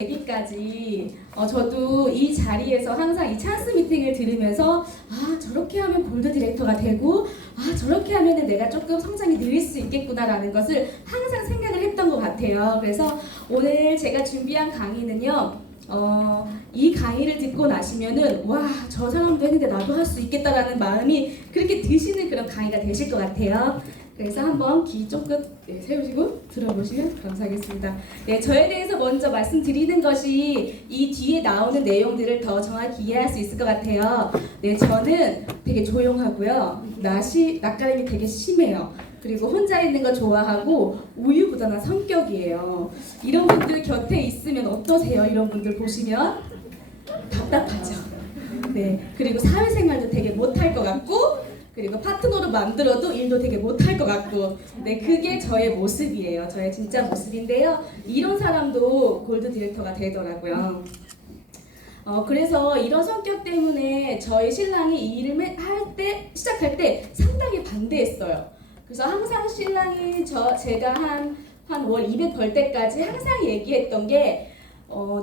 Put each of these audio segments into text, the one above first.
얘기까지 저도 이 자리에서 항상 이 찬스 미팅을 들으면서 저렇게 하면 골드 디렉터가 되고 저렇게 하면 내가 조금 성장이 느릴 수 있겠구나라는 것을 항상 생각을 했던 것 같아요. 그래서 오늘 제가 준비한 강의는요, 이 강의를 듣고 나시면은 와, 저 사람도 했는데 나도 할 수 있겠다라는 마음이 그렇게 드시는 그런 강의가 되실 것 같아요. 그래서 한번 귀 조금 세우시고 들어보시면 감사하겠습니다. 저에 대해서 먼저 말씀드리는 것이 이 뒤에 나오는 내용들을 더 정확히 이해할 수 있을 것 같아요. 저는 되게 조용하고요. 낯가림이 되게 심해요. 그리고 혼자 있는 거 좋아하고 우유부단한 성격이에요. 이런 분들 곁에 있으면 어떠세요? 이런 분들 보시면 답답하죠. 그리고 사회생활도 되게 못할 것 같고, 그리고 파트너로 만들어도 일도 되게 못할 것 같고, 그게 저의 모습이에요. 저의 진짜 모습인데요. 이런 사람도 골드 디렉터가 되더라고요. 그래서 이런 성격 때문에 저희 신랑이 이 일을 시작할 때 상당히 반대했어요. 그래서 항상 신랑이 제가 한 월 200 벌 때까지 항상 얘기했던 게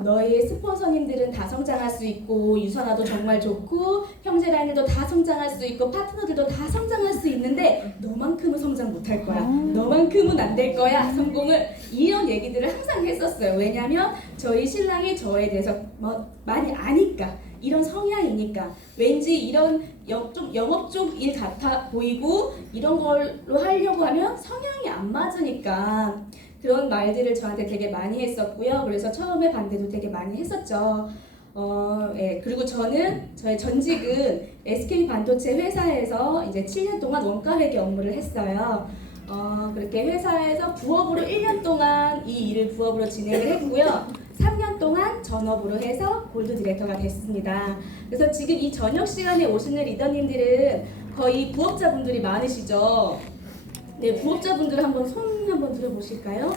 너희 스폰서님들은 다 성장할 수 있고, 유선화도 정말 좋고, 형제라인들도 다 성장할 수 있고, 파트너들도 다 성장할 수 있는데 너만큼은 성장 못할 거야. 너만큼은 안 될 거야. 성공을. 이런 얘기들을 항상 했었어요. 왜냐면 저희 신랑이 저에 대해서 많이 아니까. 이런 성향이니까. 왠지 이런 좀 영업 쪽 일 같아 보이고 이런 걸로 하려고 하면 성향이 안 맞으니까 그런 말들을 저한테 되게 많이 했었고요. 그래서 처음에 반대도 되게 많이 했었죠. 그리고 저의 전직은 SK 반도체 회사에서 이제 7년 동안 원가 회계 업무를 했어요. 그렇게 회사에서 부업으로 1년 동안 이 일을 부업으로 진행을 했고요. 3년 동안 전업으로 해서 골드 디렉터가 됐습니다. 그래서 지금 이 저녁 시간에 오시는 리더님들은 거의 부업자분들이 많으시죠. 부업자분들 손 한번 들어보실까요?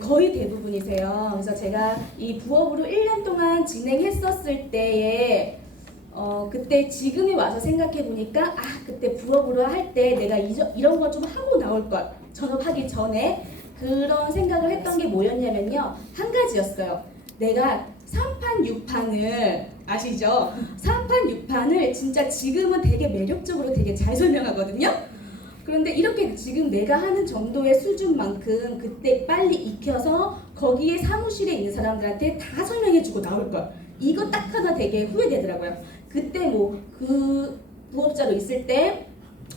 거의 대부분이세요. 그래서 제가 이 부업으로 1년 동안 진행했었을 때에 그때 지금에 와서 생각해 보니까 그때 부업으로 할 때 내가 이런 거 좀 하고 나올 걸, 전업하기 전에 그런 생각을 했던 게 뭐였냐면요, 한 가지였어요. 내가 3판 6판을 아시죠? 3판 6판을 진짜 지금은 되게 매력적으로 되게 잘 설명하거든요. 그런데 이렇게 지금 내가 하는 정도의 수준만큼 그때 빨리 익혀서 거기에 사무실에 있는 사람들한테 다 설명해주고 나올 걸. 이거 딱 하나 되게 후회되더라고요. 그때 그 부업자로 있을 때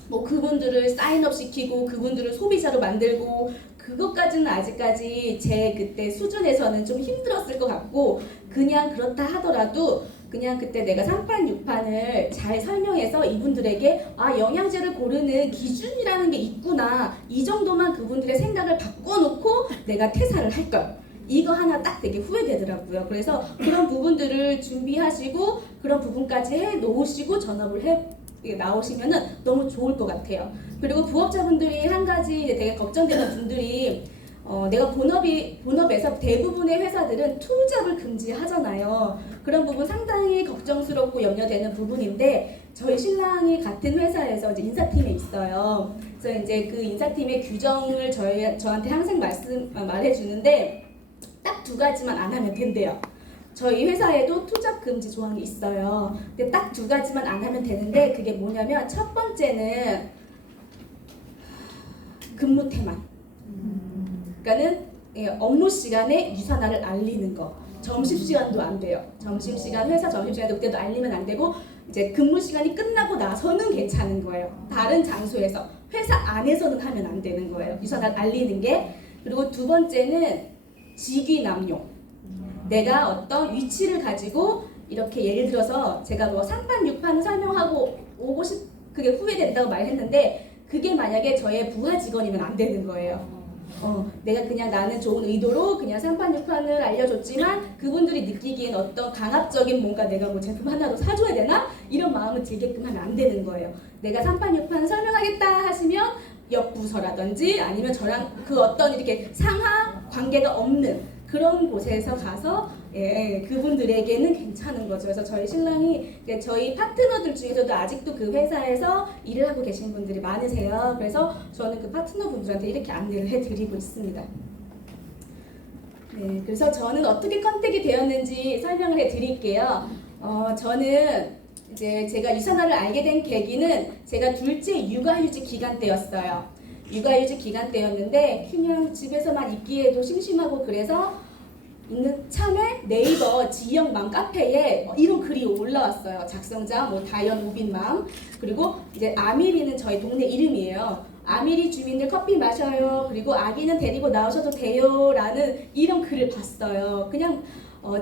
그분들을 사인업 시키고 그분들을 소비자로 만들고 그것까지는 아직까지 제 그때 수준에서는 좀 힘들었을 것 같고, 그냥 그렇다 하더라도 그냥 그때 내가 3판 6판을 잘 설명해서 이분들에게 영양제를 고르는 기준이라는 게 있구나, 이 정도만 그분들의 생각을 바꿔놓고 내가 퇴사를 할 걸. 이거 하나 딱 되게 후회되더라고요. 그래서 그런 부분들을 준비하시고 그런 부분까지 해 놓으시고 전업을 나오시면은 너무 좋을 것 같아요. 그리고 부업자분들이 한 가지 이제 되게 걱정되는 분들이 내가 본업에서 대부분의 회사들은 투잡을 금지하잖아요. 그런 부분 상당히 걱정스럽고 염려되는 부분인데, 저희 신랑이 같은 회사에서 이제 인사팀에 있어요. 그래서 이제 그 인사팀의 규정을 저한테 항상 말해주는데 딱 두 가지만 안 하면 된대요. 저희 회사에도 투잡 금지 조항이 있어요. 근데 딱 두 가지만 안 하면 되는데, 그게 뭐냐면 첫 번째는 근무 태만. 그러니까는 업무 시간에 유산화를 알리는 거. 점심시간도 안 돼요. 회사 점심시간도 그때도 알리면 안 되고, 이제 근무 시간이 끝나고 나서는 괜찮은 거예요. 다른 장소에서, 회사 안에서는 하면 안 되는 거예요. 유산화를 알리는 게. 그리고 두 번째는 직위 남용. 내가 어떤 위치를 가지고 이렇게 예를 들어서 제가 3판 6판 설명하고 그게 후회된다고 말했는데, 그게 만약에 저의 부하 직원이면 안 되는 거예요. 내가 그냥 나는 좋은 의도로 그냥 3판 6판을 알려줬지만 그분들이 느끼기엔 어떤 강압적인 뭔가 내가 제품 하나도 사줘야 되나? 이런 마음을 들게끔 하면 안 되는 거예요. 내가 3판 6판 설명하겠다 하시면 옆 부서라든지 아니면 저랑 그 어떤 이렇게 상하 관계가 없는 그런 곳에서 가서 그분들에게는 괜찮은 거죠. 그래서 저희 신랑이 저희 파트너들 중에서도 아직도 그 회사에서 일을 하고 계신 분들이 많으세요. 그래서 저는 그 파트너 분들한테 이렇게 안내를 해드리고 있습니다. 네, 그래서 저는 어떻게 컨택이 되었는지 설명을 해드릴게요. 저는 이제 제가 유산화를 알게 된 계기는 제가 둘째 육아휴직 기간 때였어요. 육아휴직 기간 때였는데 그냥 집에서만 있기에도 심심하고 그래서 있는 참에 네이버 지역맘 카페에 이런 글이 올라왔어요. 작성자 다연 오빈맘, 그리고 이제 아미리는 저희 동네 이름이에요. 아미리 주민들 커피 마셔요. 그리고 아기는 데리고 나오셔도 돼요. 라는 이런 글을 봤어요. 그냥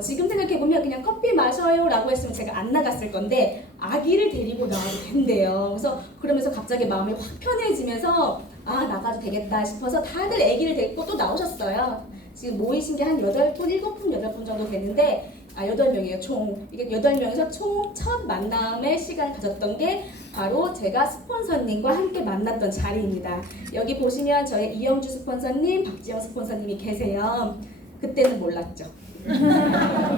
지금 생각해보면 그냥 커피 마셔요 라고 했으면 제가 안 나갔을 건데 아기를 데리고 나와도 된대요. 그래서 그러면서 갑자기 마음이 확 편해지면서 아, 나가도 되겠다 싶어서 다들 아기를 데리고 또 나오셨어요. 지금 모이신 게 한 8분, 7분, 8분 정도 되는데 8명이에요 총. 이게 8명에서 총 첫 만남의 시간을 가졌던 게 바로 제가 스폰서님과 함께 만났던 자리입니다. 여기 보시면 저희 이영주 스폰서님, 박지영 스폰서님이 계세요. 그때는 몰랐죠.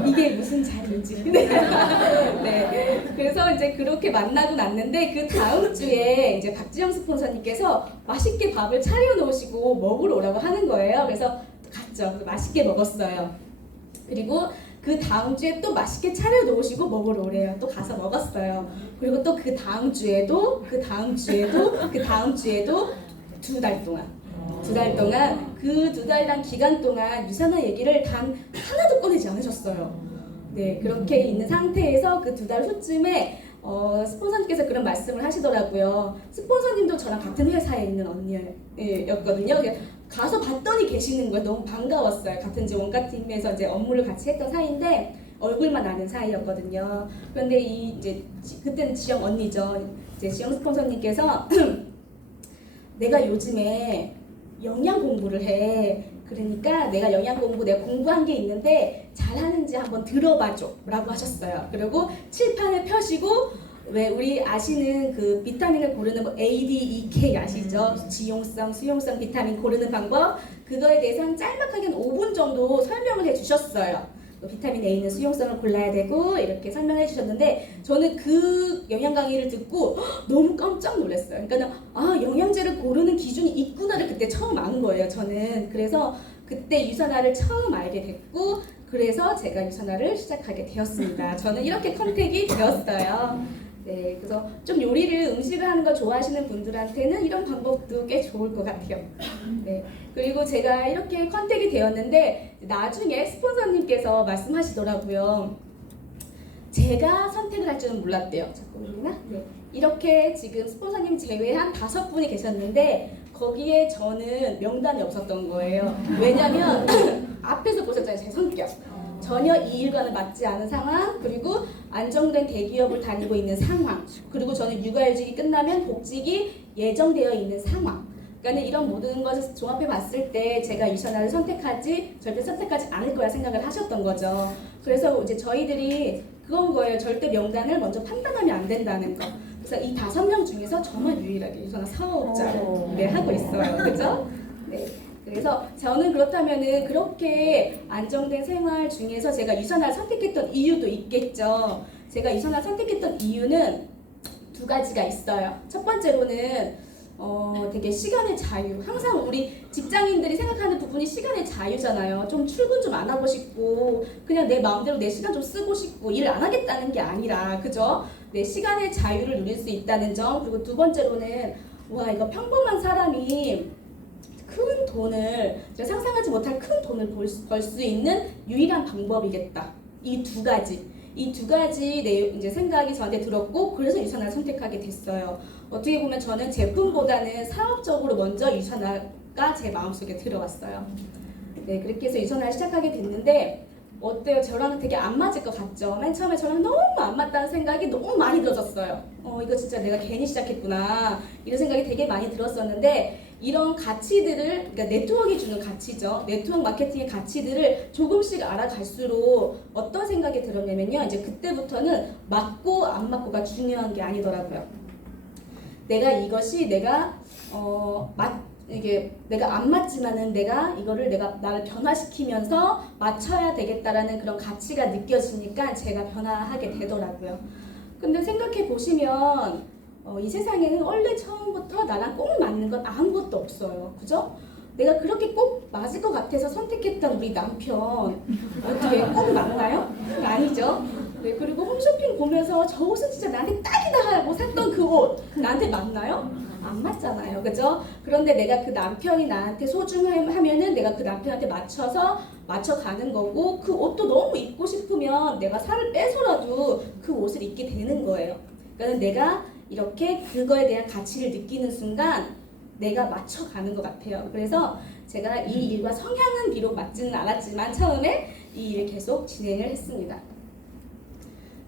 이게 무슨 자리인지. 네. 그래서 이제 그렇게 만나고 났는데 그 다음 주에 이제 박지영 스폰서님께서 맛있게 밥을 차려 놓으시고 먹으러 오라고 하는 거예요. 그래서 갔죠. 맛있게 먹었어요. 그리고 그 다음 주에 또 맛있게 차려 놓으시고 먹으러 오래요. 또 가서 먹었어요. 그리고 또 그 다음 주에도 그 다음 주에도 2달 동안 그 2달간 기간 동안 유산화 얘기를 단 하나도 꺼내지 않으셨어요. 네, 그렇게 있는 상태에서 그 2달 후쯤에 스폰서님께서 그런 말씀을 하시더라고요. 스폰서님도 저랑 같은 회사에 있는 언니였거든요. 가서 봤더니 계시는 거예요. 너무 반가웠어요. 같은 이제 원가팀에서 이제 업무를 같이 했던 사이인데 얼굴만 아는 사이였거든요. 그런데 이제 그때는 지영 언니죠. 이제 지영 스폰서님께서 내가 요즘에 영양 공부를 해. 그러니까 내가 영양 공부, 내가 공부한 게 있는데 잘하는지 한번 들어봐줘 라고 하셨어요. 그리고 칠판을 펴시고 왜 우리 아시는 그 비타민을 고르는 A, D, E, K 아시죠? 지용성, 수용성 비타민 고르는 방법, 그거에 대해서는 짤막하게 5분 정도 설명을 해주셨어요. 비타민 A는 수용성을 골라야 되고 이렇게 설명해 주셨는데 저는 그 영양 강의를 듣고 너무 깜짝 놀랐어요. 그러니까 영양제를 고르는 기준이 있구나를 그때 처음 안 거예요. 저는 그래서 그때 유산화를 처음 알게 됐고 그래서 제가 유산화를 시작하게 되었습니다. 저는 이렇게 컨택이 되었어요. 네, 그래서 좀 음식을 하는 걸 좋아하시는 분들한테는 이런 방법도 꽤 좋을 것 같아요. 네, 그리고 제가 이렇게 컨택이 되었는데 나중에 스폰서님께서 말씀하시더라고요. 제가 선택을 할 줄은 몰랐대요. 잠깐만요. 네, 이렇게 지금 스폰서님 제외한 5분이 계셨는데 거기에 저는 명단이 없었던 거예요. 왜냐면 앞에서 보셨잖아요, 제 성격. 전혀 이 일과는 맞지 않은 상황, 그리고 안정된 대기업을 다니고 있는 상황, 그리고 저는 육아휴직이 끝나면 복직이 예정되어 있는 상황. 그러니까 이런 모든 것을 종합해 봤을 때 제가 유산화를 절대 선택하지 않을 거야 생각을 하셨던 거죠. 그래서 이제 저희들이 그건 거예요. 절대 명단을 먼저 판단하면 안 된다는 거. 그래서 이 5명 중에서 저만 유일하게 유산화 사업자를 하고 있어요. 그죠? 네. 그래서 저는 그렇다면은 그렇게 안정된 생활 중에서 제가 유산화를 선택했던 이유도 있겠죠. 제가 유산화를 선택했던 이유는 2가지가 있어요. 첫 번째로는 되게 시간의 자유. 항상 우리 직장인들이 생각하는 부분이 시간의 자유잖아요. 좀 출근 좀 안 하고 싶고 그냥 내 마음대로 내 시간 좀 쓰고 싶고 일을 안 하겠다는 게 아니라, 그죠? 내 시간의 자유를 누릴 수 있다는 점. 그리고 2번째로는 와, 이거 평범한 사람이 큰 돈을, 제가 상상하지 못할 큰 돈을 벌 수 있는 유일한 방법이겠다. 이 2가지 이제 생각이 저한테 들었고 그래서 유산화를 선택하게 됐어요. 어떻게 보면 저는 제품보다는 사업적으로 먼저 유산화가 제 마음속에 들어왔어요. 네, 그렇게 해서 유산화를 시작하게 됐는데 어때요? 저랑 되게 안 맞을 것 같죠? 맨 처음에 저랑 너무 안 맞다는 생각이 너무 많이 들었어요. 이거 진짜 내가 괜히 시작했구나 이런 생각이 되게 많이 들었었는데 이런 가치들을, 그러니까 네트워크가 주는 가치죠. 네트워크 마케팅의 가치들을 조금씩 알아갈수록 어떤 생각이 들었냐면요. 이제 그때부터는 맞고 안 맞고가 중요한 게 아니더라고요. 이게 내가 안 맞지만은 나를 변화시키면서 맞춰야 되겠다라는 그런 가치가 느껴지니까 제가 변화하게 되더라고요. 근데 생각해 보시면 이 세상에는 원래 처음부터 나랑 꼭 맞는 건 아무것도 없어요. 그죠? 내가 그렇게 꼭 맞을 것 같아서 선택했던 우리 남편 어떻게 꼭 맞나요? 아니죠. 네, 그리고 홈쇼핑 보면서 저 옷은 진짜 나한테 딱이다 하고 샀던 그 옷 나한테 맞나요? 안 맞잖아요, 그죠? 그런데 내가 그 남편이 나한테 소중하면은 내가 그 남편한테 맞춰가는 거고, 그 옷도 너무 입고 싶으면 내가 살을 빼서라도 그 옷을 입게 되는 거예요. 그러니까 내가 이렇게 그거에 대한 가치를 느끼는 순간 내가 맞춰가는 것 같아요. 그래서 제가 이 일과 성향은 비록 맞지는 않았지만 처음에 이 일을 계속 진행을 했습니다.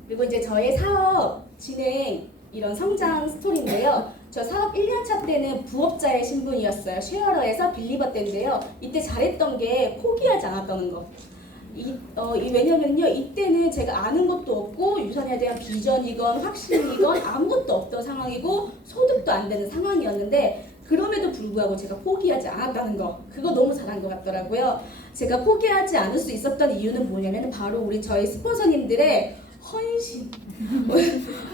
그리고 이제 저의 사업 진행 이런 성장 스토리인데요. 저 사업 1년차 때는 부업자의 신분이었어요. 쉐어러에서 빌리버 때인데요. 이때 잘했던 게 포기하지 않았다는 거. 왜냐면요, 이때는 제가 아는 것도 없고 유산에 대한 비전이건 확신이건 아무것도 없던 상황이고 소득도 안 되는 상황이었는데, 그럼에도 불구하고 제가 포기하지 않았다는 거, 그거 너무 잘한 것 같더라고요. 제가 포기하지 않을 수 있었던 이유는 뭐냐면 바로 저희 스폰서님들의 헌신.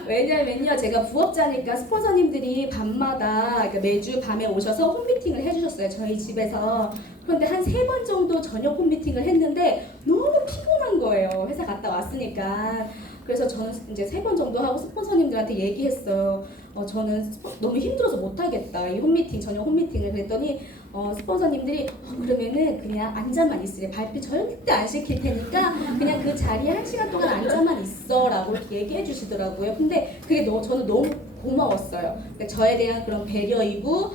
왜냐면요, 제가 부업자니까 스폰서님들이 밤마다, 그러니까 매주 밤에 오셔서 홈미팅을 해주셨어요, 저희 집에서. 그런데 한 3번 정도 저녁 홈미팅을 했는데 너무 피곤한 거예요, 회사 갔다 왔으니까. 그래서 저는 이제 3번 정도 하고 스폰서님들한테 얘기했어요. 저는 너무 힘들어서 못하겠다, 이 홈미팅, 저녁 홈미팅을. 그랬더니 스폰서님들이 그러면은 그냥 앉아만 있으래, 발표 절대 안 시킬 테니까 그냥 그 자리에 1시간 동안 앉아만 있어 라고 얘기해 주시더라고요. 근데 그게 저는 너무 고마웠어요. 그러니까 저에 대한 그런 배려이고,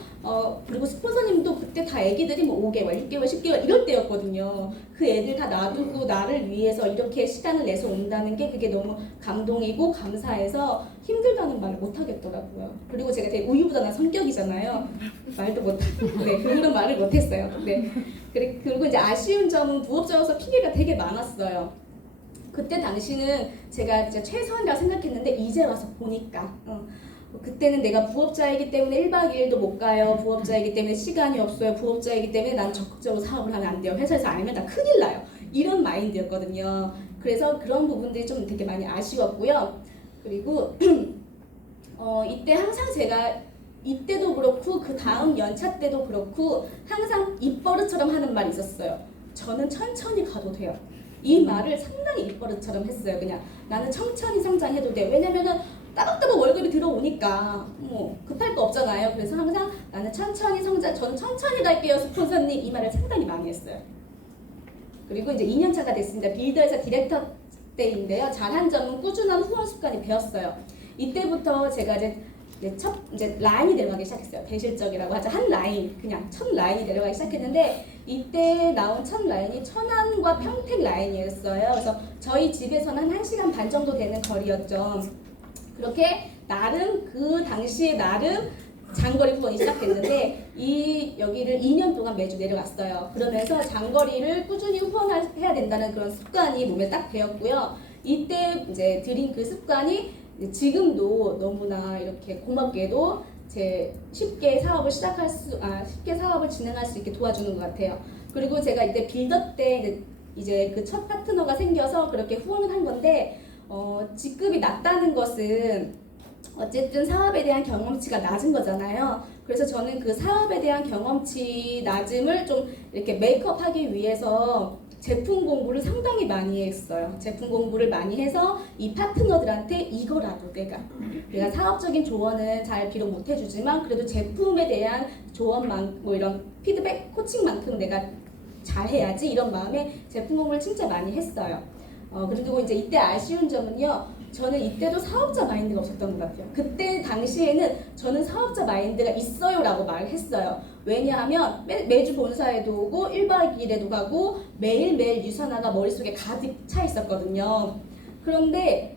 그리고 스폰서님도 그때 다 애기들이 뭐 5개월, 6개월, 10개월 이럴 때였거든요. 그 애들 다 놔두고 나를 위해서 이렇게 시간을 내서 온다는 게 그게 너무 감동이고 감사해서 힘들다는 말을 못 하겠더라고요. 그리고 제가 되게 우유부단한 성격이잖아요. 말도 못하고, 네, 그런 말을 못했어요. 네. 그리고 이제 아쉬운 점은 부업자로서 핑계가 되게 많았어요. 그때 당시는 제가 진짜 최선이라고 생각했는데 이제 와서 보니까 그때는 내가 부업자이기 때문에 1박 2일도 못 가요. 부업자이기 때문에 시간이 없어요. 부업자이기 때문에 난 적극적으로 사업을 하면 안 돼요. 회사에서 알면 다 큰일 나요. 이런 마인드였거든요. 그래서 그런 부분들이 좀 되게 많이 아쉬웠고요. 그리고 이때 항상 제가 이때도 그렇고 그 다음 연차 때도 그렇고 항상 입버릇처럼 하는 말이 있었어요. 저는 천천히 가도 돼요. 이 말을 상당히 입버릇처럼 했어요. 그냥 나는 천천히 성장해도 돼. 왜냐면은 따박따박 월급이 들어오니까 뭐 급할 거 없잖아요. 그래서 항상 나는 천천히 저는 천천히 갈게요, 스폰서님, 이 말을 상당히 많이 했어요. 그리고 이제 2년차가 됐습니다. 빌더에서 디렉터 때인데요. 잘한 점은 꾸준한 후원 습관이 배웠어요. 이때부터 제가 이제 라인이 내려가기 시작했어요. 대실적이라고 하죠. 한 라인, 그냥 첫 라인이 내려가기 시작했는데, 이때 나온 첫 라인이 천안과 평택 라인이었어요. 그래서 저희 집에서는 한 1시간 반 정도 되는 거리였죠. 그렇게 나름 그 당시에 나름 장거리 후원이 시작됐는데 여기를 2년 동안 매주 내려갔어요. 그러면서 장거리를 꾸준히 후원해야 된다는 그런 습관이 몸에 딱 배었고요. 이때 이제 들인 그 습관이 지금도 너무나 이렇게 고맙게도 쉽게 사업을 진행할 수 있게 도와주는 것 같아요. 그리고 제가 이때 빌더 때 이제 그 첫 파트너가 생겨서 그렇게 후원을 한 건데, 직급이 낮다는 것은 어쨌든 사업에 대한 경험치가 낮은 거잖아요. 그래서 저는 그 사업에 대한 경험치 낮음을 좀 이렇게 메이크업하기 위해서 제품 공부를 상당히 많이 했어요. 제품 공부를 많이 해서 이 파트너들한테 이거라도 내가 사업적인 조언은 잘 비록 못 해주지만 그래도 제품에 대한 조언만, 뭐 이런 피드백, 코칭만큼 내가 잘해야지, 이런 마음에 제품 공부를 진짜 많이 했어요. 그리고 이제 이때 아쉬운 점은요, 저는 이때도 사업자 마인드가 없었던 것 같아요. 그때 당시에는 저는 사업자 마인드가 있어요 라고 말을 했어요. 왜냐하면 매주 본사에도 오고 1박 2일에도 가고 매일매일 유산화가 머릿속에 가득 차 있었거든요. 그런데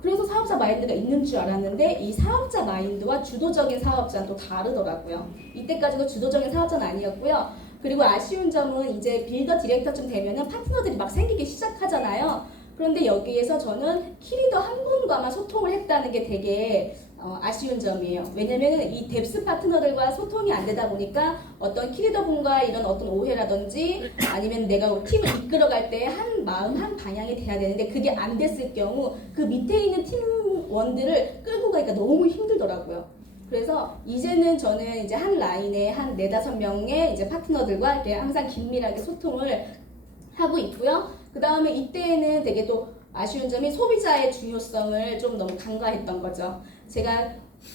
그래서 사업자 마인드가 있는 줄 알았는데, 이 사업자 마인드와 주도적인 사업자는 또 다르더라고요. 이때까지도 주도적인 사업자는 아니었고요. 그리고 아쉬운 점은 이제 빌더 디렉터쯤 되면은 파트너들이 막 생기기 시작하잖아요. 그런데 여기에서 저는 키리더 한 분과만 소통을 했다는 게 되게 아쉬운 점이에요. 왜냐면은 이 뎁스 파트너들과 소통이 안 되다 보니까 어떤 키리더 분과 이런 어떤 오해라든지 아니면 내가 팀을 이끌어갈 때 한 마음 한 방향이 돼야 되는데 그게 안 됐을 경우 그 밑에 있는 팀원들을 끌고 가기가 너무 힘들더라고요. 그래서 이제는 저는 이제 한 라인에 한 4-5명의 이제 파트너들과 이렇게 항상 긴밀하게 소통을 하고 있고요. 그 다음에 이때에는 되게 또 아쉬운 점이 소비자의 중요성을 좀 너무 간과했던 거죠. 제가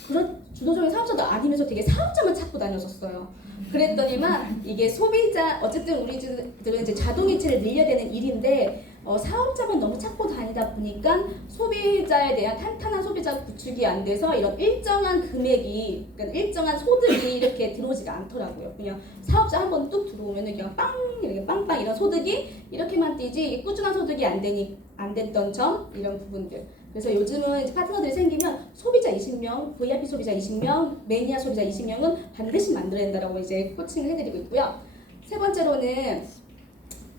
그런 주도적인 사업자도 아니면서 되게 사업자만 찾고 다녔었어요. 그랬더니만 이게 소비자, 어쨌든 우리들은 이제 자동이체를 늘려야 되는 일인데 사업자만 너무 찾고 다니다 보니까 소비자에 대한 탄탄한 소비자 구축이 안 돼서 이런 일정한 금액이, 그러니까 일정한 소득이 이렇게 들어오지가 않더라고요. 그냥 사업자 한 번 뚝 들어오면은 그냥 빵 이렇게 빵빵 이런 소득이 이렇게만 뛰지 꾸준한 소득이 안 됐던 점, 이런 부분들. 그래서 요즘은 이제 파트너들이 생기면 소비자 20명, VIP 소비자 20명, 매니아 소비자 20명은 반드시 만들어야 된다고 이제 코칭을 해드리고 있고요. 세 번째로는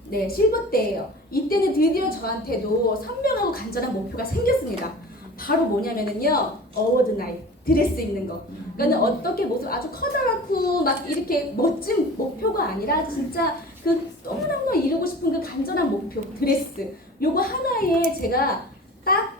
네, 실버 때예요. 이때는 드디어 저한테도 선명하고 간절한 목표가 생겼습니다. 바로 뭐냐면은요, 어워드 나잇, 드레스 입는 거. 그러니까 어떻게 모습 아주 커다랗고 막 이렇게 멋진 목표가 아니라 진짜 그 너무너무 이루고 싶은 그 간절한 목표, 드레스. 요거 하나에 제가 딱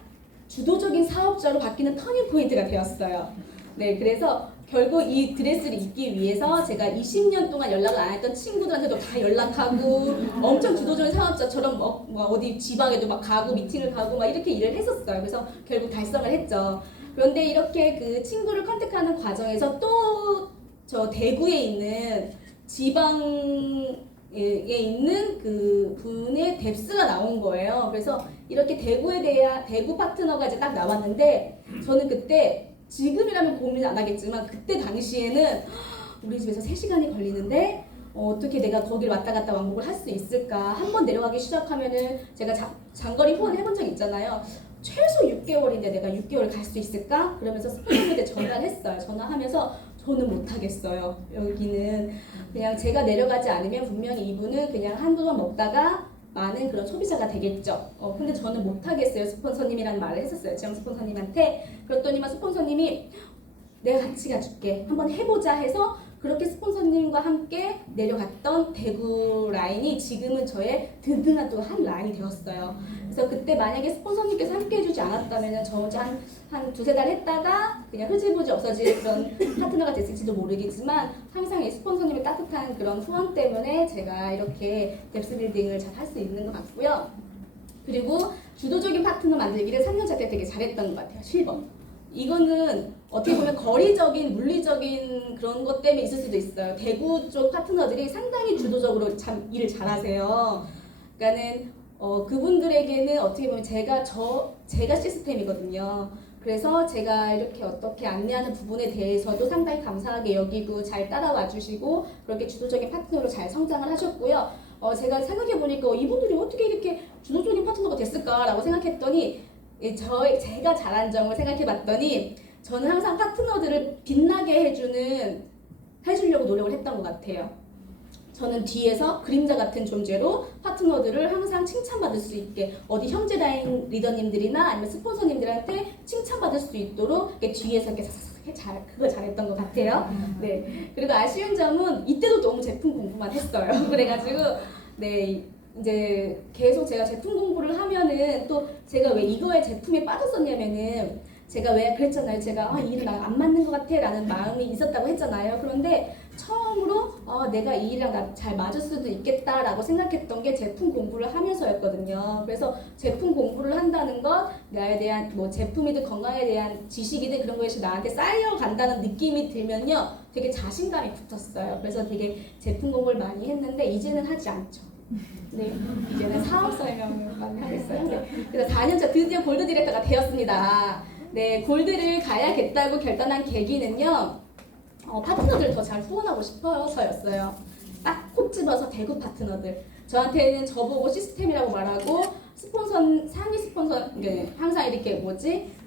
주도적인 사업자로 바뀌는 터닝 포인트가 되었어요. 네, 그래서 결국 이 드레스를 입기 위해서 제가 20년 동안 연락을 안 했던 친구들한테도 다 연락하고 엄청 주도적인 사업자처럼 뭐 어디 지방에도 막 가고 미팅을 가고 막 이렇게 일을 했었어요. 그래서 결국 달성을 했죠. 그런데 이렇게 그 친구를 컨택하는 과정에서 또 저 대구에 있는 지방에 있는 그 분의 뎁스가 나온 거예요. 그래서 이렇게 대구에 대한 대구 파트너가 이제 딱 나왔는데 저는 그때 지금이라면 고민 안 하겠지만 그때 당시에는 우리 집에서 3시간이 걸리는데 어떻게 내가 거기를 왔다 갔다 왕복을 할 수 있을까? 한번 내려가기 시작하면은 제가 장거리 후원을 해본 적 있잖아요. 최소 6개월인데 내가 6개월 갈 수 있을까? 그러면서 스폰서한테 전화를 했어요. 전화하면서 저는 못하겠어요. 여기는 그냥 제가 내려가지 않으면 분명히 이분은 그냥 한두 번 먹다가 많은 그런 소비자가 되겠죠. 근데 저는 못하겠어요. 스폰서님이라는 말을 했었어요. 지영 스폰서님한테. 그랬더니만 스폰서님이 내가 같이 가줄게. 한번 해보자 해서 그렇게 스폰서님과 함께 내려갔던 대구 라인이 지금은 저의 든든한 또 한 라인이 되었어요. 그래서 그때 만약에 스폰서님께서 함께 해주지 않았다면 저 혼자 한 2-3달 했다가 그냥 흐지부지 없어질 그런 파트너가 됐을지도 모르겠지만 항상 이 스폰서님의 따뜻한 그런 후원 때문에 제가 이렇게 뎁스 빌딩을 잘 할 수 있는 것 같고요. 그리고 주도적인 파트너 만들기를 3년차 때 되게 잘했던 것 같아요. 실버. 이거는 어떻게 보면 거리적인 물리적인 그런 것 때문에 있을 수도 있어요. 대구 쪽 파트너들이 상당히 주도적으로 참 일을 잘하세요. 그러니까는 그분들에게는 어떻게 보면 제가 시스템이거든요. 그래서 제가 이렇게 어떻게 안내하는 부분에 대해서도 상당히 감사하게 여기고 잘 따라와 주시고 그렇게 주도적인 파트너로 잘 성장을 하셨고요. 제가 생각해보니까 이분들이 어떻게 이렇게 주도적인 파트너가 됐을까라고 생각했더니 제가 잘한 점을 생각해봤더니 저는 항상 파트너들을 빛나게 해주려고 노력을 했던 것 같아요. 저는 뒤에서 그림자 같은 존재로 파트너들을 항상 칭찬받을 수 있게 어디 형제 라인 리더님들이나 아니면 스폰서님들한테 칭찬받을 수 있도록 뒤에서 이렇게 그걸 잘했던 것 같아요. 네. 그리고 아쉬운 점은 이때도 너무 제품 공부만 했어요. 그래가지고 네. 이제 계속 제가 제품 공부를 하면은 또 제가 왜 이거에 제품에 빠졌었냐면은 제가 왜 그랬잖아요. 제가 이 일은 나랑 안 맞는 것 같아 라는 마음이 있었다고 했잖아요. 그런데 처음으로 내가 이 일이랑 잘 맞을 수도 있겠다 라고 생각했던 게 제품 공부를 하면서였거든요. 그래서 제품 공부를 한다는 것, 나에 대한 뭐 제품이든 건강에 대한 지식이든 그런 것이 나한테 쌓여간다는 느낌이 들면요. 되게 자신감이 붙었어요. 그래서 되게 제품 공부를 많이 했는데 이제는 하지 않죠. 네, 이제는 사업 설명을 많이 하겠어요. 네. 그래서 4년차 드디어 골드 디렉터가 되었습니다. 네, 골드를 가야겠다고 결단한 계기는요. 파트너들을 더 잘 후원하고 싶어서였어요. 딱 콕 집어서 대구 파트너들. 저한테는 저보고 시스템이라고 말하고 상위 스폰서, 항상 이렇게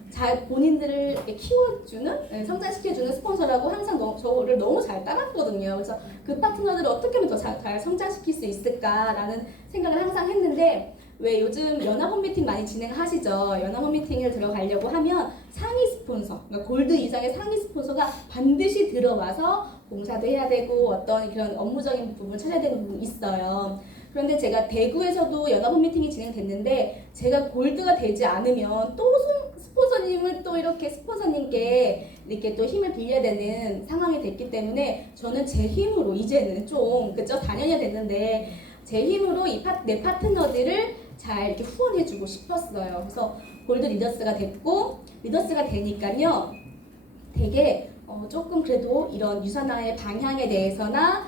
잘 본인들을 이렇게 키워주는, 성장시켜주는 스폰서라고 항상 저를 너무 잘 따랐거든요. 그래서 그 파트너들을 어떻게 하면 더 잘 성장시킬 수 있을까라는 생각을 항상 했는데 왜 요즘 연합원 미팅 많이 진행하시죠? 연합원 미팅을 들어가려고 하면 상위 스폰서, 그러니까 골드 이상의 상위 스폰서가 반드시 들어와서 봉사도 해야 되고 어떤 그런 업무적인 부분을 찾아야 되는 부분이 있어요. 그런데 제가 대구에서도 연합원 미팅이 진행됐는데 제가 골드가 되지 않으면 또 스폰서 스폰서님을 또 이렇게 스폰서님께 이렇게 또 힘을 빌려야 되는 상황이 됐기 때문에 저는 제 힘으로 이제는 좀 그죠? 4년이 됐는데 제 힘으로 내 파트너들을 잘 이렇게 후원해주고 싶었어요. 그래서 골드 리더스가 됐고 리더스가 되니까요 되게 조금 그래도 이런 유산화의 방향에 대해서나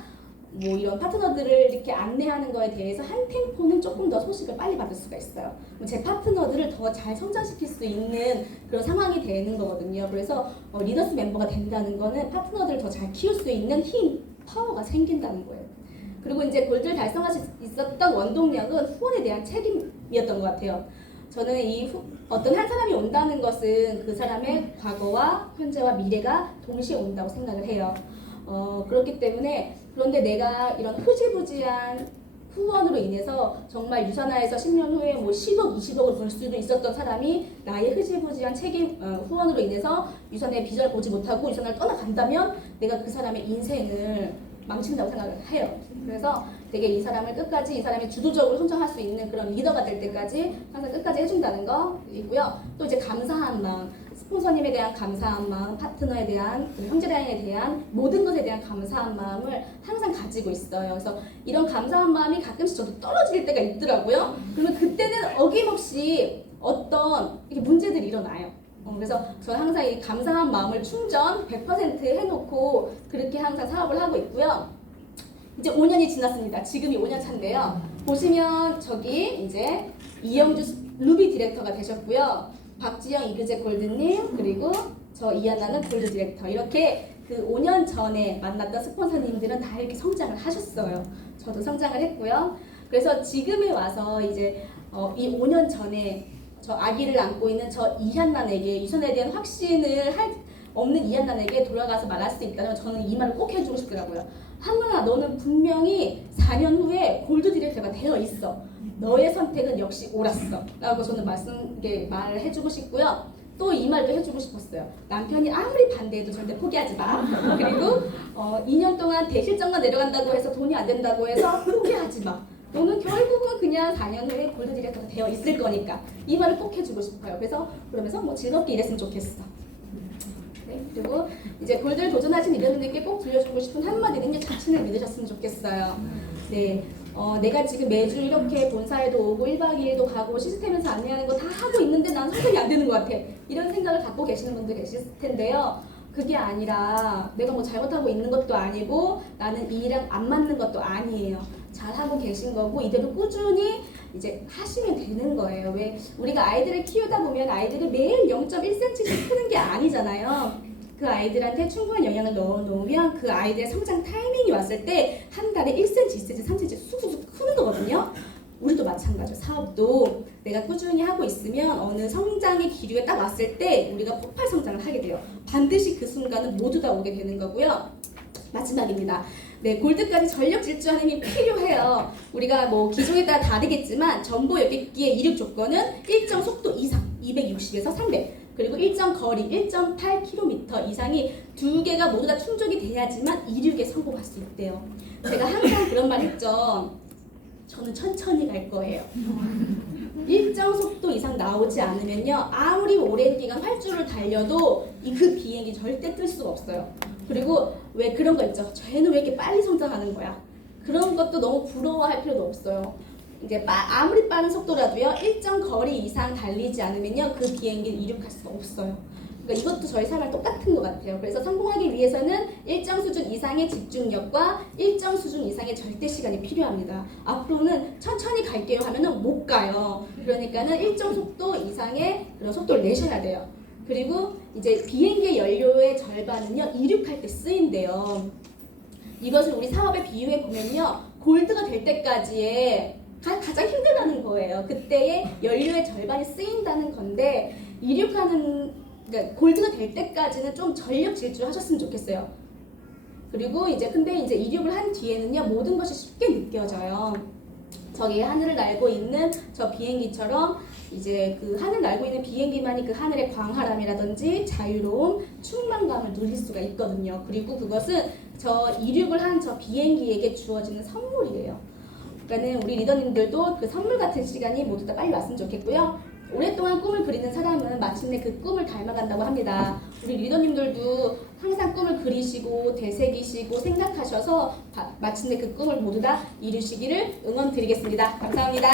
뭐 이런 파트너들을 이렇게 안내하는 거에 대해서 한 템포는 조금 더 소식을 빨리 받을 수가 있어요. 제 파트너들을 더 잘 성장시킬 수 있는 그런 상황이 되는 거거든요. 그래서 리더스 멤버가 된다는 거는 파트너들을 더 잘 키울 수 있는 힘, 파워가 생긴다는 거예요. 그리고 이제 골드를 달성할 수 있었던 원동력은 후원에 대한 책임이었던 것 같아요. 저는 어떤 한 사람이 온다는 것은 그 사람의 과거와 현재와 미래가 동시에 온다고 생각을 해요. 그렇기 때문에 그런데 내가 이런 흐지부지한 후원으로 인해서 정말 유산화에서 10년 후에 뭐 10억, 20억을 벌 수도 있었던 사람이 나의 흐지부지한 후원으로 인해서 유산의 비전을 보지 못하고 유산을 떠나간다면 내가 그 사람의 인생을 망친다고 생각을 해요. 그래서 되게 이 사람을 끝까지 이 사람이 주도적으로 성장할 수 있는 그런 리더가 될 때까지 항상 끝까지 해준다는 거 있고요. 또 이제 감사한 마음, 스폰서님에 대한 감사한 마음, 파트너에 대한 형제자매에 대한 모든 것에 대한 감사한 마음을 항상 가지고 있어요. 그래서 이런 감사한 마음이 가끔씩 저도 떨어질 때가 있더라고요. 그러면 그때는 어김없이 어떤 이렇게 문제들이 일어나요. 그래서 저는 항상 이 감사한 마음을 충전 100% 해놓고 그렇게 항상 사업을 하고 있고요. 이제 5년이 지났습니다. 지금이 5년 차인데요. 보시면 저기 이제 이영주 루비 디렉터가 되셨고요. 박지영 이그제 골드님 그리고 저 이하나는 골드 디렉터 이렇게 그 5년 전에 만났던 스폰서님들은 다 이렇게 성장을 하셨어요. 저도 성장을 했고요. 그래서 지금에 와서 이제 이 5년 전에 저 아기를 안고 있는 저 이한나에게 유산에 대한 확신을 없는 이한나에게 돌아가서 말할 수 있다면 저는 이 말을 꼭 해주고 싶더라고요. 한나나 너는 분명히 4년 후에 골드 디렉터가 되어 있어. 너의 선택은 역시 옳았어. 라고 저는 말을 해주고 싶고요. 또 이 말도 해주고 싶었어요. 남편이 아무리 반대해도 절대 포기하지 마. 그리고 2년 동안 대실적만 내려간다고 해서 돈이 안 된다고 해서 포기하지 마. 너는 결국은 그냥 4년 후에 골드 디렉터가 되어 있을 거니까 이 말을 꼭 해주고 싶어요. 그러면서 뭐 즐겁게 일했으면 좋겠어. 네, 그리고 이제 골드를 도전하신 리더분들께 꼭 들려주고 싶은 한마디는 자신을 믿으셨으면 좋겠어요. 네, 내가 지금 매주 이렇게 본사에도 오고 1박 2일도 가고 시스템에서 안내하는 거 다 하고 있는데 난 성적이 안 되는 것 같아. 이런 생각을 갖고 계시는 분들 계실 텐데요. 그게 아니라 내가 뭐 잘못하고 있는 것도 아니고 나는 이 일이랑 안 맞는 것도 아니에요. 잘하고 계신 거고 이대로 꾸준히 이제 하시면 되는 거예요. 왜 우리가 아이들을 키우다 보면 아이들이 매일 0.1cm씩 크는 게 아니잖아요. 그 아이들한테 충분한 영양을 넣어놓으면 그 아이들의 성장 타이밍이 왔을 때 한 달에 1cm, 2cm, 3cm 쑥쑥 크는 거거든요. 우리도 마찬가지로 사업도 내가 꾸준히 하고 있으면 어느 성장의 기류에 딱 왔을 때 우리가 폭발 성장을 하게 돼요. 반드시 그 순간은 모두 다 오게 되는 거고요. 마지막입니다. 네, 골드까지 전력 질주하는 힘이 필요해요. 우리가 뭐 기종에 따라 다르겠지만 전보 여객기의 이륙 조건은 일정 속도 이상 260에서 300 그리고 일정 거리 1.8km 이상이 두 개가 모두 다 충족이 돼야지만 이륙에 성공할 수 있대요. 제가 항상 그런 말 했죠. 저는 천천히 갈 거예요. 일정 속도 이상 나오지 않으면요 아무리 오랜 기간 활주를 달려도 그 비행기 절대 뜰 수가 없어요. 그리고 왜 그런 거 있죠. 쟤는 왜 이렇게 빨리 성장하는 거야. 그런 것도 너무 부러워할 필요도 없어요. 이제 아무리 빠른 속도라도요 일정 거리 이상 달리지 않으면요 그 비행기를 이륙할 수가 없어요. 그러니까 이것도 저희 삶랑 똑같은 것 같아요. 그래서 성공하기 위해서는 일정 수준 이상의 집중력과 일정 수준 이상의 절대 시간이 필요합니다. 앞으로는 천천히 갈게요 하면은 못 가요. 그러니까는 일정 속도 이상의 그런 속도를 내셔야 돼요. 그리고 이제 비행기의 연료의 절반은요 이륙할 때 쓰인대요. 이것을 우리 사업에 비유해 보면요 골드가 될 때까지의 가장 힘들다는 거예요. 그때의 연료의 절반이 쓰인다는 건데 그러니까 골드가 될 때까지는 좀 전력 질주하셨으면 좋겠어요. 그리고 근데 이륙을 한 뒤에는요 모든 것이 쉽게 느껴져요. 저기 하늘을 날고 있는 저 비행기처럼 이제 그 하늘 날고 있는 비행기만이 그 하늘의 광활함이라든지 자유로움, 충만감을 누릴 수가 있거든요. 그리고 그것은 저 이륙을 한 저 비행기에게 주어지는 선물이에요. 그러니까는 우리 리더님들도 그 선물 같은 시간이 모두 다 빨리 왔으면 좋겠고요. 오랫동안 꿈을 그리는 사람은 마침내 그 꿈을 닮아간다고 합니다. 우리 리더님들도 항상 꿈을 그리시고 되새기시고 생각하셔서 마침내 그 꿈을 모두 다 이루시기를 응원드리겠습니다. 감사합니다.